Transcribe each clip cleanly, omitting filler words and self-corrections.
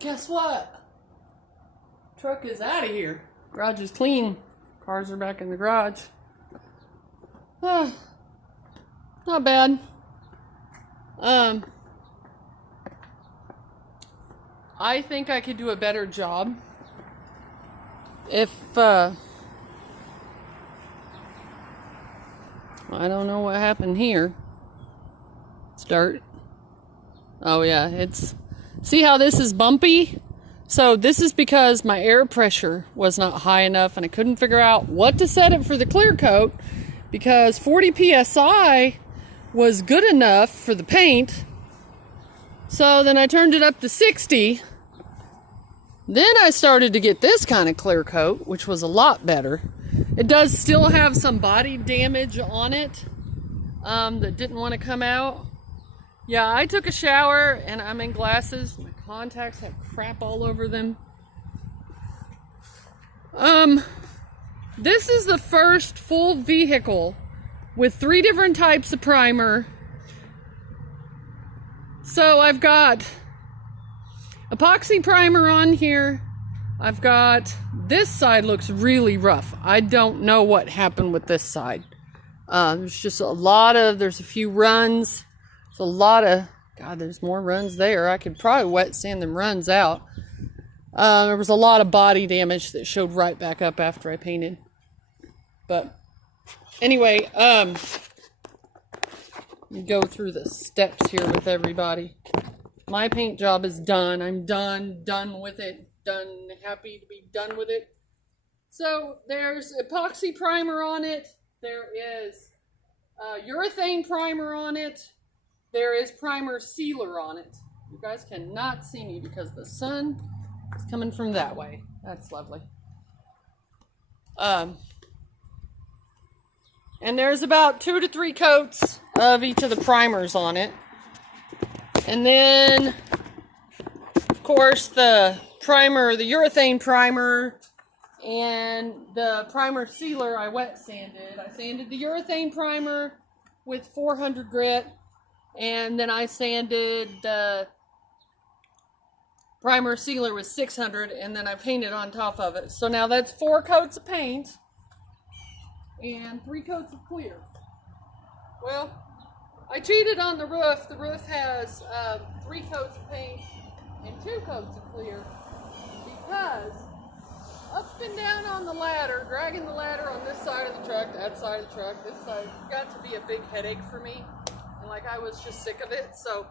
Guess what? Truck is out of here. Garage is clean. Cars are back in the garage. Not bad. I think I could do a better job if, I don't know what happened here. It's dirt. Oh yeah, see how this is bumpy? So this is because my air pressure was not high enough and I couldn't figure out what to set it for the clear coat because 40 PSI was good enough for the paint. So then I turned it up to 60. Then I started to get this kind of clear coat, which was a lot better. It does still have some body damage on it that didn't want to come out. Yeah, I took a shower and I'm in glasses. My contacts have crap all over them. This is the first full vehicle with 3 different types of primer. So I've got epoxy primer on here. I've got, this side looks really rough. I don't know what happened with this side. There's just there's a few runs. There's a lot of, God, there's more runs there. I could probably wet sand them runs out. There was a lot of body damage that showed right back up after I painted. But anyway, go through the steps here with everybody. My paint job is done. I'm done with it. Happy to be done with it. So there's epoxy primer on it. There is urethane primer on it. There is primer sealer on it. You guys cannot see me because the sun is coming from that way. That's lovely. And there's about 2 to 3 coats of each of the primers on it. And then, of course, the primer, the urethane primer, and the primer sealer I wet sanded. I sanded the urethane primer with 400 grit, and then I sanded the primer sealer with 600, and then I painted on top of it. So now that's 4 coats of paint and 3 coats of clear. Well, I cheated on the roof. The roof has 3 coats of paint and 2 coats of clear because up and down on the ladder, dragging the ladder on this side of the truck, that side of the truck, this side, got to be a big headache for me. And like I was just sick of it. So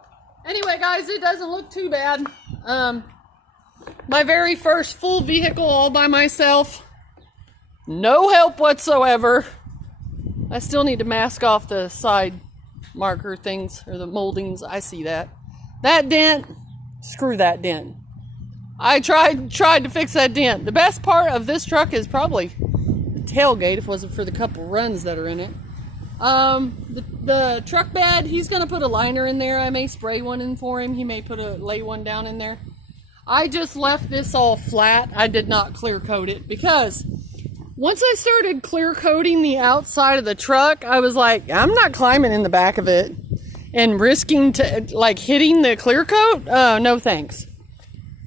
anyway, guys, it doesn't look too bad. My very first full vehicle all by myself. No help whatsoever. I still need to mask off the side marker things or the moldings. I see that. That dent, screw that dent. I tried to fix that dent. The best part of this truck is probably the tailgate, if it wasn't for the couple runs that are in it. The truck bed, he's gonna put a liner in there. I may spray one in for him. He may lay one down in there. I just left this all flat. I did not clear coat it because once I started clear coating the outside of the truck, I was like, I'm not climbing in the back of it and risking to like hitting the clear coat. No thanks.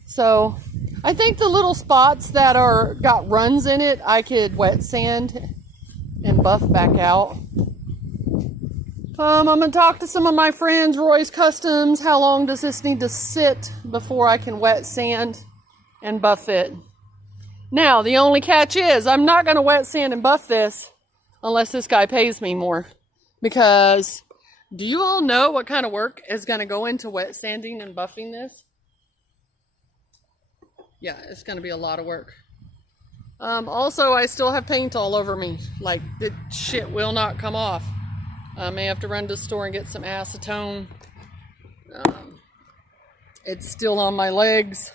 So I think the little spots that got runs in it, I could wet sand and buff back out. I'm gonna talk to some of my friends, Roy's Customs. How long does this need to sit before I can wet sand and buff it? Now, the only catch is I'm not going to wet sand and buff this unless this guy pays me more. Because do you all know what kind of work is going to go into wet sanding and buffing this? Yeah, it's going to be a lot of work. Also, I still have paint all over me. Like, the shit will not come off. I may have to run to the store and get some acetone. It's still on my legs.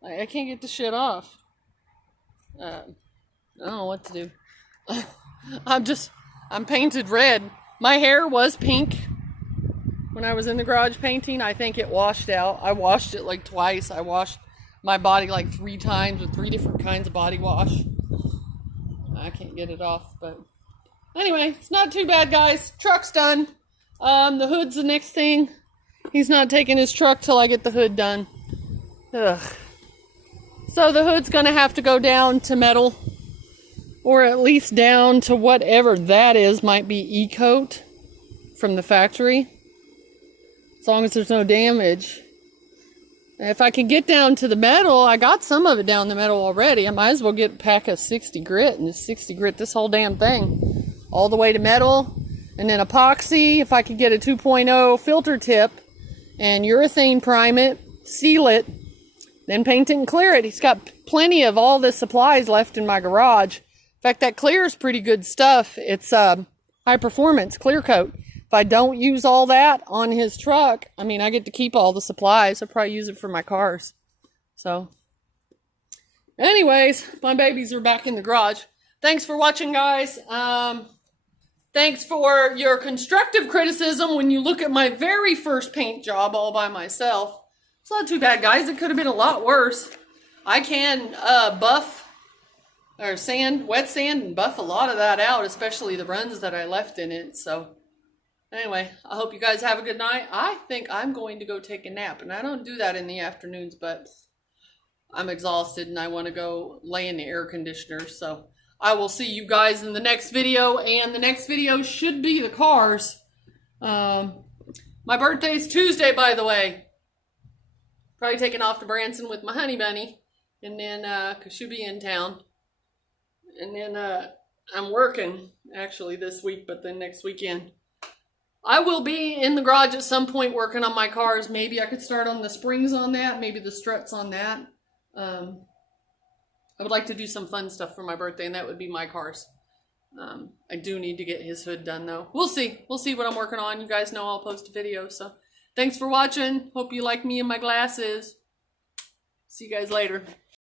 I can't get the shit off. I don't know what to do. I'm painted red. My hair was pink when I was in the garage painting. I think it washed out. I washed it like twice. I washed my body like 3 times with 3 different kinds of body wash. I can't get it off, but anyway, it's not too bad, guys. Truck's done. The hood's the next thing. He's not taking his truck till I get the hood done. Ugh. So the hood's going to have to go down to metal, or at least down to whatever that is. Might be E-coat from the factory, as long as there's no damage. If I can get down to the metal, I got some of it down the metal already. I might as well get a pack of 60 grit and just 60 grit this whole damn thing all the way to metal. And then epoxy, if I could get a 2.0 filter tip and urethane prime it, seal it, then paint it and clear it. He's got plenty of all the supplies left in my garage. In fact, that clear is pretty good stuff. It's high performance clear coat. If I don't use all that on his truck, I mean, I get to keep all the supplies. I'll probably use it for my cars. So, anyways, my babies are back in the garage. Thanks for watching, guys. Thanks for your constructive criticism when you look at my very first paint job all by myself. It's not too bad, guys. It could have been a lot worse. I can buff or sand, wet sand, and buff a lot of that out, especially the runs that I left in it. So anyway, I hope you guys have a good night. I think I'm going to go take a nap, and I don't do that in the afternoons, but I'm exhausted and I want to go lay in the air conditioner. So I will see you guys in the next video, and the next video should be the cars. My birthday's Tuesday, by the way. Probably taking off to Branson with my honey bunny, and then cause she'll be in town, and then I'm working actually this week, but then next weekend I will be in the garage at some point working on my cars. Maybe I could start on the springs on that, maybe the struts on that. I would like to do some fun stuff for my birthday, and that would be my cars. I do need to get his hood done though. We'll see what I'm working on. You guys know I'll post a video, so thanks for watching. Hope you like me and my glasses. See you guys later.